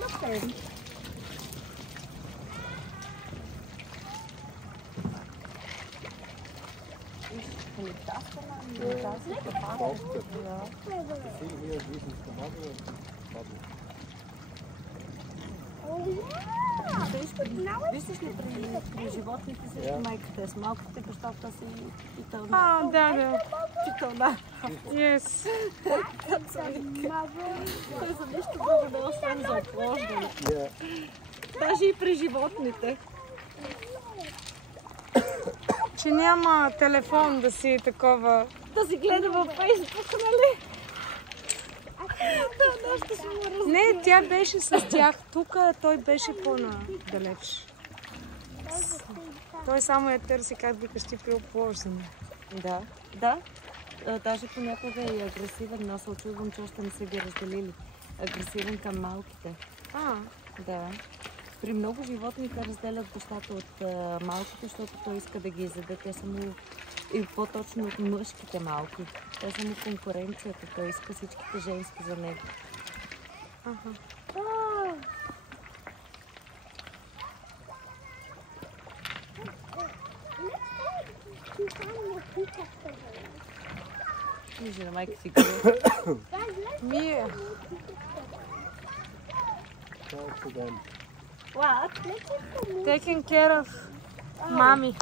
Look there. Виждаш ли при животните също майката е с малките, защото си питълна. Да. Питълна. Yes. Той за нищо друго не е освен за оплождане. Даже и при животните. Че няма телефон да си такова. Да си гледа във Фейсбук, нали? Не, тя беше с тях. Тук той беше по-надалеч. Той само я търси, как викаш ти, при оплождане. Да. Даже понякога е агресивен. Аз се очудвам, че още не са ги разделили. Агресивен към малките. Да. При много животни разделят бащата от малките, защото той иска да ги изяде. Те са му, и по-точно от мъжките малки. Те са му конкуренцията. Той иска всичките женски за него. Вижда на майка си гръм. Мия. What? Taking care of mommy.